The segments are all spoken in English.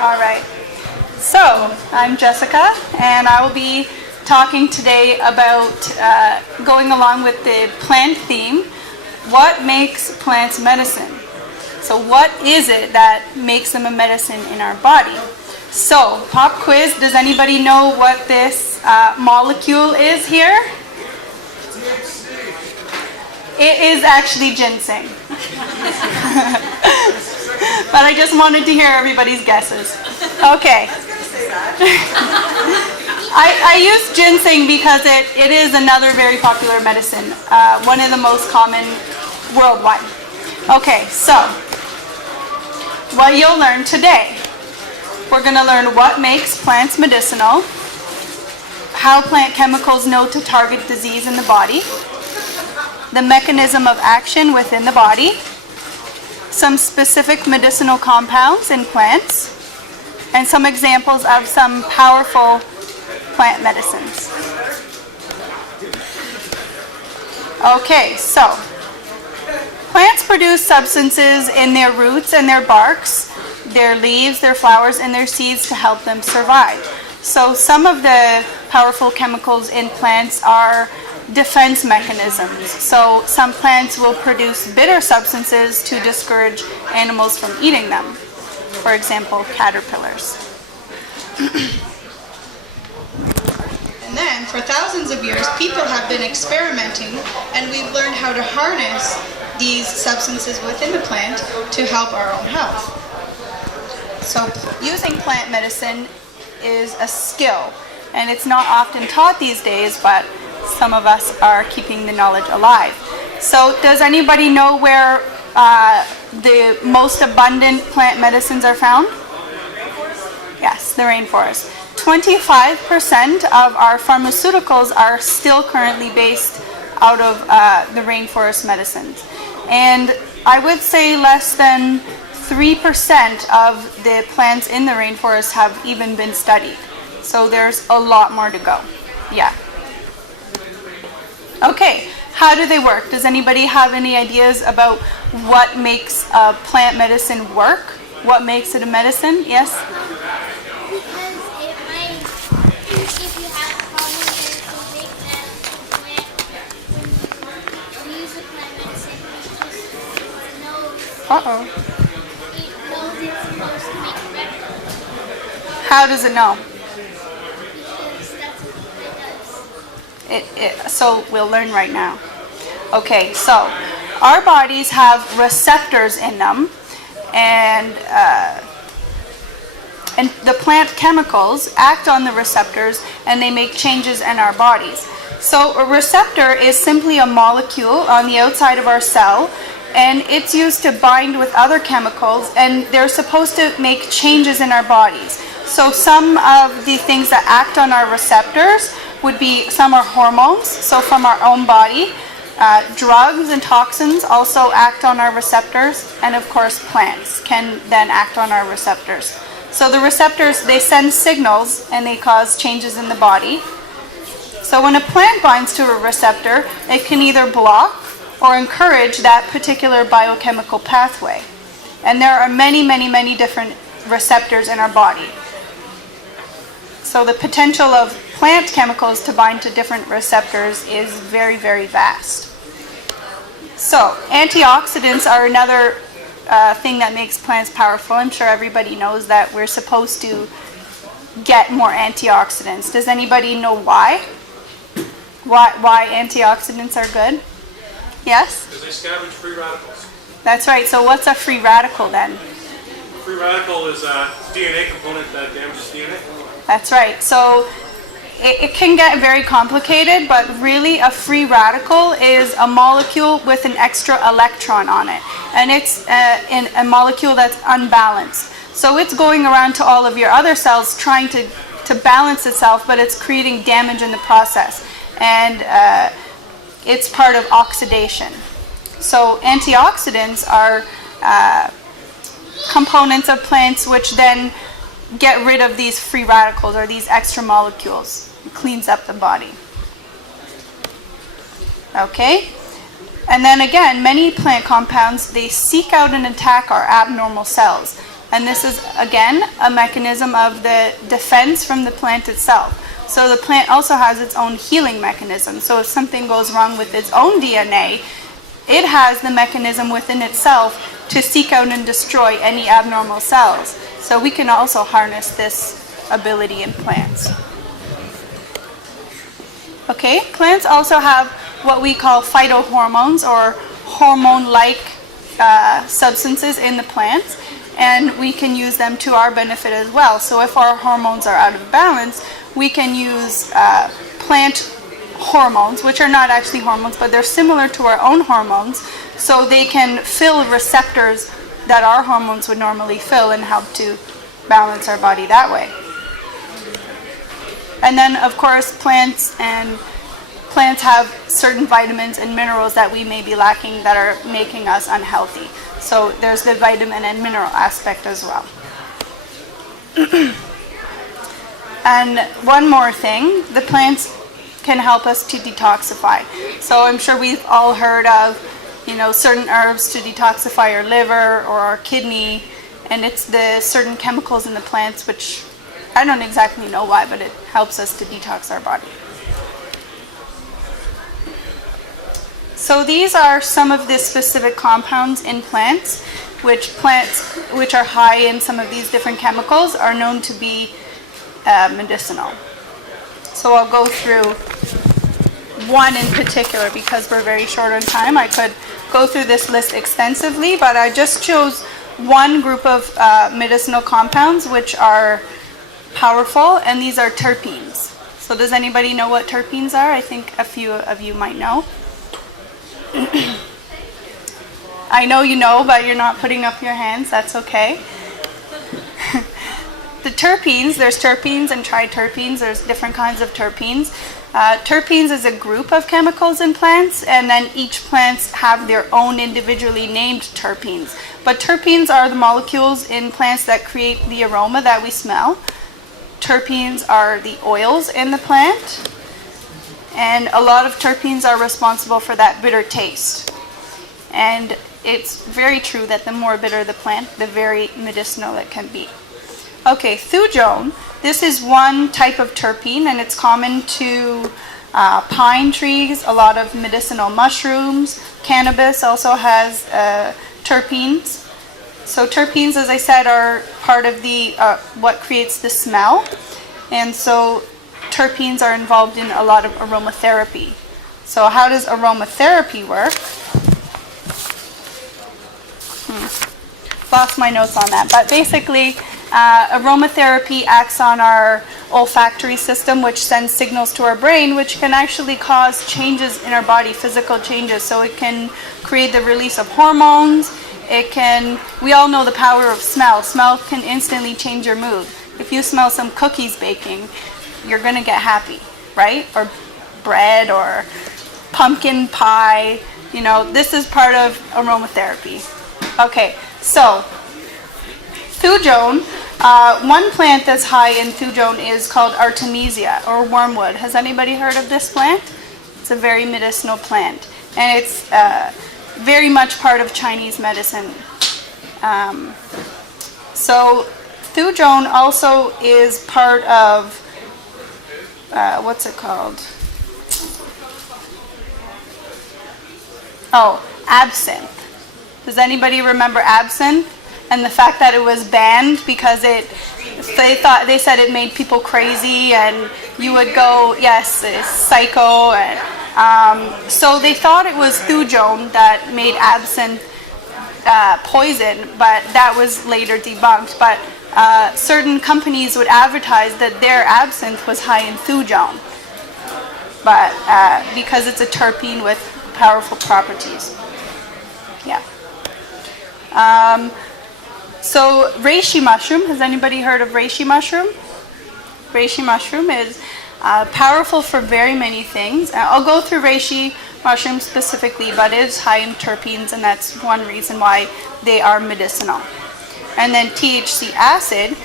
All right. So, I'm Jessica, and I will be talking today about going along with the plant theme, what makes plants medicine? So what is it that makes them a medicine in our body? So, pop quiz, does anybody know what this molecule is here? It is actually ginseng. But I just wanted to hear everybody's guesses. Okay. I use ginseng because it is another very popular medicine, one of the most common worldwide. Okay, so what you'll learn today, we're going to learn what makes plants medicinal, how plant chemicals know to target disease in the body, the mechanism of action within the body, some specific medicinal compounds in plants, and some examples of some powerful plant medicines. Okay, so plants produce substances in their roots and their barks, their leaves, their flowers, and their seeds to help them survive. So some of the powerful chemicals in plants are defense mechanisms. So some plants will produce bitter substances to discourage animals from eating them. For example, caterpillars. And then, for thousands of years, people have been experimenting, and we've learned how to harness these substances within the plant to help our own health. So using plant medicine is a skill, and it's not often taught these days, but some of us are keeping the knowledge alive. So does anybody know where the most abundant plant medicines are found? Yes, the rainforest. 25% of our pharmaceuticals are still currently based out of the rainforest medicines. And I would say less than 3% of the plants in the rainforest have even been studied. So there's a lot more to go. Yeah. Okay, how do they work? Does anybody have any ideas about what makes a plant medicine work? What makes it a medicine? Yes? Because it might, if you have a problem with to make that plant, when you use the plant medicine, it knows it's supposed to make it better. How does it know? Because that's what it does. So we'll learn right now. Okay, so our bodies have receptors in them, and the plant chemicals act on the receptors, and they make changes in our bodies. So a receptor is simply a molecule on the outside of our cell, and it's used to bind with other chemicals, and they're supposed to make changes in our bodies. So some of the things that act on our receptors would be, some are hormones, so from our own body. Drugs and toxins also act on our receptors, and of course plants can then act on our receptors. So the receptors, they send signals and they cause changes in the body. So when a plant binds to a receptor, it can either block or encourage that particular biochemical pathway. And there are many, many, many different receptors in our body. So the potential of plant chemicals to bind to different receptors is very, very vast. So antioxidants are another thing that makes plants powerful. I'm sure everybody knows that we're supposed to get more antioxidants. Does anybody know why? Why antioxidants are good? Yes? Because they scavenge free radicals. That's right. So what's a free radical then? Free radical is a DNA component that damages DNA. That's right. So it can get very complicated, but really a free radical is a molecule with an extra electron on it. And it's a molecule that's unbalanced. So it's going around to all of your other cells trying to balance itself, but it's creating damage in the process. And it's part of oxidation. So antioxidants are components of plants which then get rid of these free radicals or these extra molecules. It cleans up the body. Okay? And then again, many plant compounds, they seek out and attack our abnormal cells. And this is, again, a mechanism of the defense from the plant itself. So the plant also has its own healing mechanism. So if something goes wrong with its own DNA, it has the mechanism within itself to seek out and destroy any abnormal cells. So we can also harness this ability in plants. Okay, plants also have what we call phytohormones, or hormone-like substances in the plants, and we can use them to our benefit as well. So if our hormones are out of balance, we can use plant hormones, which are not actually hormones, but they're similar to our own hormones, so they can fill receptors that our hormones would normally fill and help to balance our body that way. And then, of course, plants have certain vitamins and minerals that we may be lacking that are making us unhealthy. So there's the vitamin and mineral aspect as well. And one more thing, the plants can help us to detoxify. So I'm sure we've all heard of, certain herbs to detoxify our liver or our kidney, and it's the certain chemicals in the plants, which I don't exactly know why, but it helps us to detox our body. So these are some of the specific compounds in plants, which are high in some of these different chemicals are known to be medicinal. So I'll go through one in particular because we're very short on time. I could go through this list extensively, but I just chose one group of medicinal compounds which are powerful, and these are terpenes. So does anybody know what terpenes are? I think a few of you might know. I know you know, but you're not putting up your hands. That's okay. The terpenes, there's terpenes and triterpenes. There's different kinds of terpenes. Terpenes is a group of chemicals in plants, and then each plants have their own individually named terpenes. But terpenes are the molecules in plants that create the aroma that we smell. Terpenes are the oils in the plant, and a lot of terpenes are responsible for that bitter taste. And it's very true that the more bitter the plant, the very medicinal it can be. Okay, thujone, this is one type of terpene, and it's common to pine trees, a lot of medicinal mushrooms. Cannabis also has terpenes. So terpenes, as I said, are part of the what creates the smell, and so terpenes are involved in a lot of aromatherapy. So how does aromatherapy work? Lost my notes on that, but basically aromatherapy acts on our olfactory system, which sends signals to our brain, which can actually cause changes in our body, physical changes. So it can create the release of hormones. We all know the power of smell. Smell can instantly change your mood. If you smell some cookies baking, you're going to get happy, right? Or bread or pumpkin pie. This is part of aromatherapy. Okay, so thujone, one plant that's high in thujone is called Artemisia, or wormwood. Has anybody heard of this plant? It's a very medicinal plant, and it's very much part of Chinese medicine. So thujone also is part of, what's it called? Oh, absinthe. Does anybody remember absinthe? And the fact that it was banned because they said it made people crazy, and you would go, yes, it's psycho. And so they thought it was thujone that made absinthe poison, but that was later debunked. But certain companies would advertise that their absinthe was high in thujone, but because it's a terpene with powerful properties. Yeah. So reishi mushroom, has anybody heard of reishi mushroom? Reishi mushroom is powerful for very many things. I'll go through reishi mushroom specifically, but it is high in terpenes, and that's one reason why they are medicinal. And then THC acid,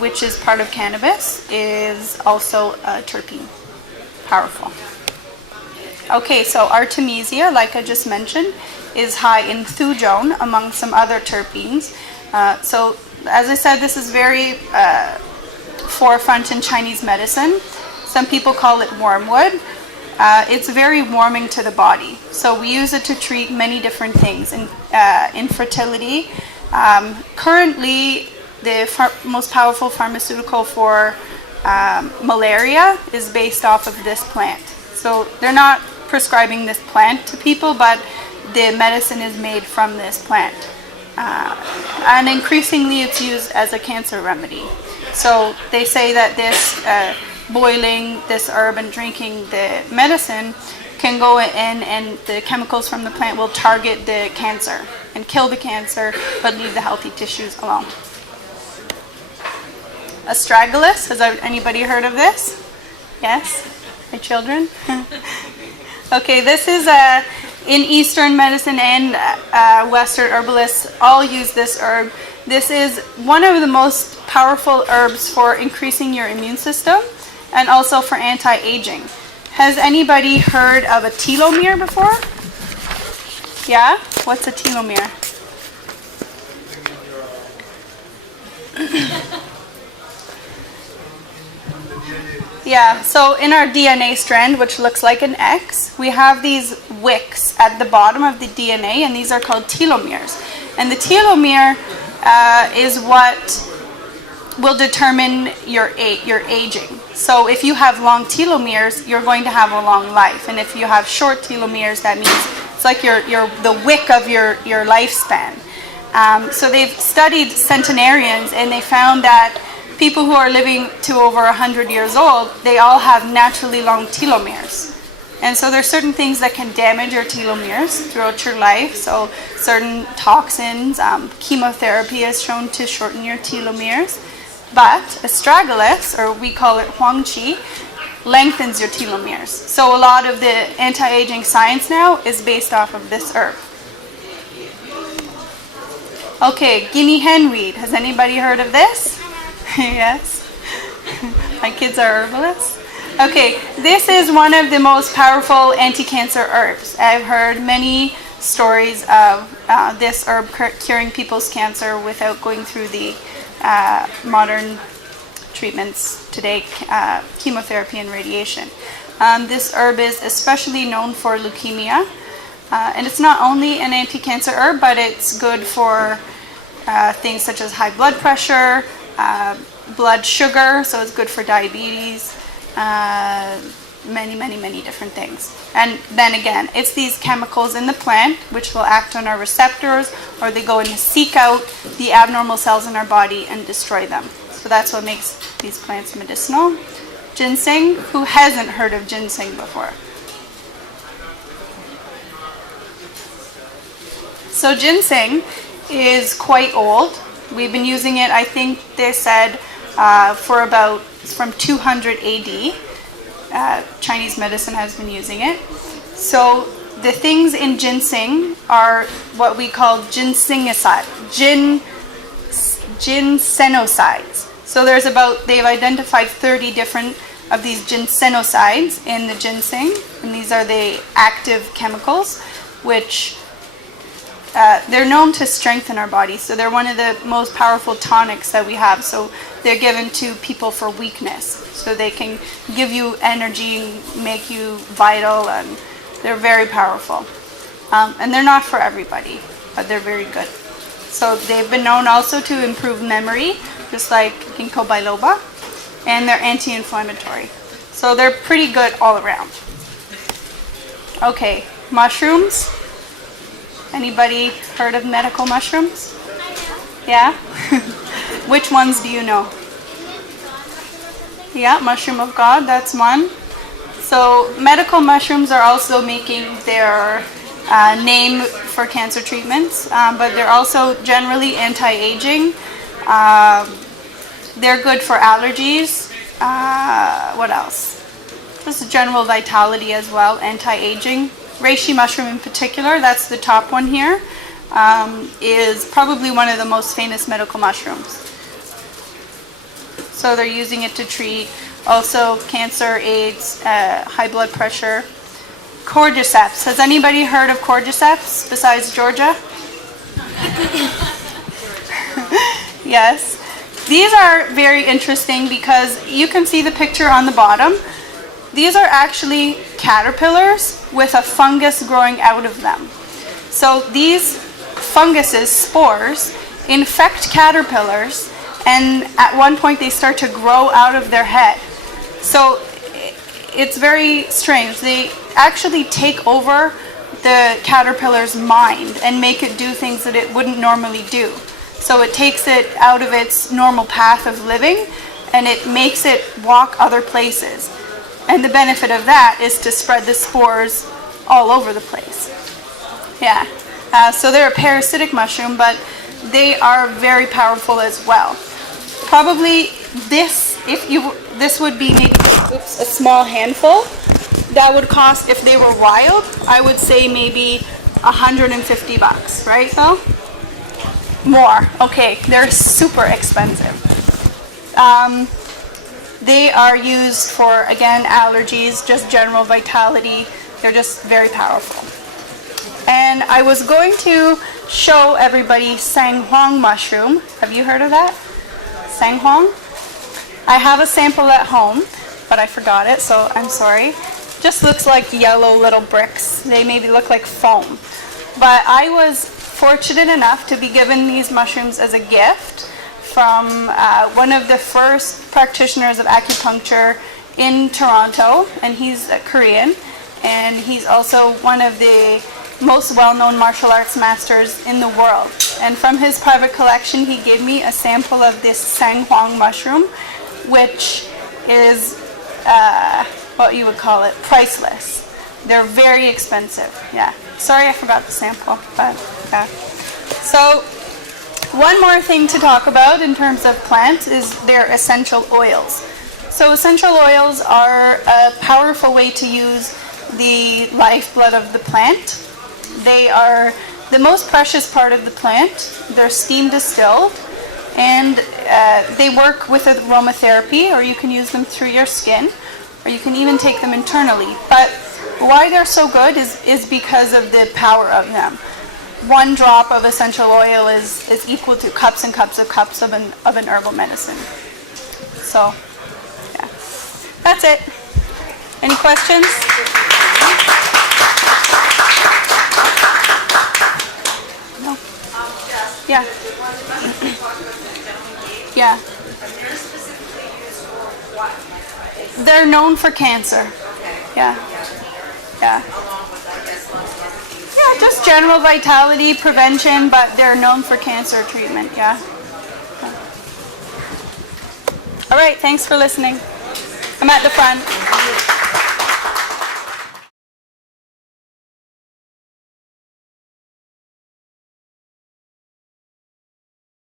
which is part of cannabis, is also a terpene, powerful. Okay, so Artemisia, like I just mentioned, is high in thujone among some other terpenes. So as I said, this is very forefront in Chinese medicine. Some people call it wormwood. It's very warming to the body. So we use it to treat many different things. Infertility. Currently, the most powerful pharmaceutical for malaria is based off of this plant. So they're not prescribing this plant to people, but the medicine is made from this plant. And increasingly it's used as a cancer remedy. So they say that this boiling this herb and drinking the medicine can go in, and the chemicals from the plant will target the cancer and kill the cancer, but leave the healthy tissues alone. Astragalus, has anybody heard of this? Yes? My children? Okay, this is in Eastern medicine and Western herbalists all use this herb. This is one of the most powerful herbs for increasing your immune system and also for anti-aging. Has anybody heard of a telomere before? Yeah? What's a telomere? Yeah, so in our DNA strand, which looks like an X, we have these wicks at the bottom of the DNA, and these are called telomeres. And the telomere is what will determine your aging. So if you have long telomeres, you're going to have a long life. And if you have short telomeres, that means it's like the wick of your lifespan. So they've studied centenarians, and they found that people who are living to over 100 years old, they all have naturally long telomeres. And so there's certain things that can damage your telomeres throughout your life. So certain toxins, chemotherapy is shown to shorten your telomeres. But astragalus, or we call it huang qi, lengthens your telomeres. So a lot of the anti-aging science now is based off of this herb. Okay, guinea hen weed. Has anybody heard of this? Yes. My kids are herbalists. Okay, this is one of the most powerful anti-cancer herbs. I've heard many stories of this herb curing people's cancer without going through the modern treatments today, chemotherapy and radiation. This herb is especially known for leukemia, and it's not only an anti-cancer herb, but it's good for things such as high blood pressure, blood sugar, so it's good for diabetes, many different things. And then again, it's these chemicals in the plant which will act on our receptors, or they go and seek out the abnormal cells in our body and destroy them. So that's what makes these plants medicinal. Ginseng, who hasn't heard of ginseng before? So ginseng is quite old. We've been using it, I think they said, from 200 AD. Chinese medicine has been using it. So the things in ginseng are what we call ginsenosides. So they've identified 30 different of these ginsenosides in the ginseng, and these are the active chemicals which they're known to strengthen our body. So they're one of the most powerful tonics that we have. So they're given to people for weakness. So they can give you energy, make you vital, and they're very powerful. And they're not for everybody, but they're very good. So they've been known also to improve memory, just like ginkgo biloba, and they're anti-inflammatory. So they're pretty good all around. Okay, mushrooms. Anybody heard of medical mushrooms? Yeah? Which ones do you know? Yeah, mushroom of God, that's one. So medical mushrooms are also making their name for cancer treatments, but they're also generally anti-aging. They're good for allergies. What else? Just general vitality as well, anti-aging. Reishi mushroom in particular, that's the top one here, is probably one of the most famous medical mushrooms. So they're using it to treat also cancer, AIDS, high blood pressure. Cordyceps. Has anybody heard of cordyceps besides Georgia? Yes. These are very interesting because you can see the picture on the bottom. These are actually caterpillars with a fungus growing out of them. So these funguses, spores, infect caterpillars, and at one point they start to grow out of their head. So it's very strange. They actually take over the caterpillar's mind and make it do things that it wouldn't normally do. So it takes it out of its normal path of living and it makes it walk other places. And the benefit of that is to spread the spores all over the place. Yeah. So they're a parasitic mushroom, but they are very powerful as well. Probably this would be maybe a small handful. That would cost, if they were wild, I would say maybe $150, right, Phil? More. Okay, they're super expensive. They are used for, again, allergies, just general vitality. They're just very powerful. And I was going to show everybody Sanghuang mushroom. Have you heard of that? Sanghuang? I have a sample at home, but I forgot it, so I'm sorry. Just looks like yellow little bricks. They maybe look like foam. But I was fortunate enough to be given these mushrooms as a gift from one of the first practitioners of acupuncture in Toronto, and he's a Korean, and he's also one of the most well-known martial arts masters in the world. And from his private collection, he gave me a sample of this Sanghuang mushroom, which is what you would call it, priceless. They're very expensive. Yeah. Sorry, I forgot the sample, but yeah. So one more thing to talk about in terms of plants is their essential oils. So essential oils are a powerful way to use the lifeblood of the plant. They are the most precious part of the plant. They're steam distilled, and they work with aromatherapy, or you can use them through your skin, or you can even take them internally. But why they're so good is because of the power of them. One drop of essential oil is equal to cups and cups of an herbal medicine. So, yeah. That's it. Any questions? No? Yeah. Yeah. They're known for cancer. Yeah. Yeah. Yeah, just general vitality, prevention, but they're known for cancer treatment, yeah. All right, thanks for listening. I'm at the front.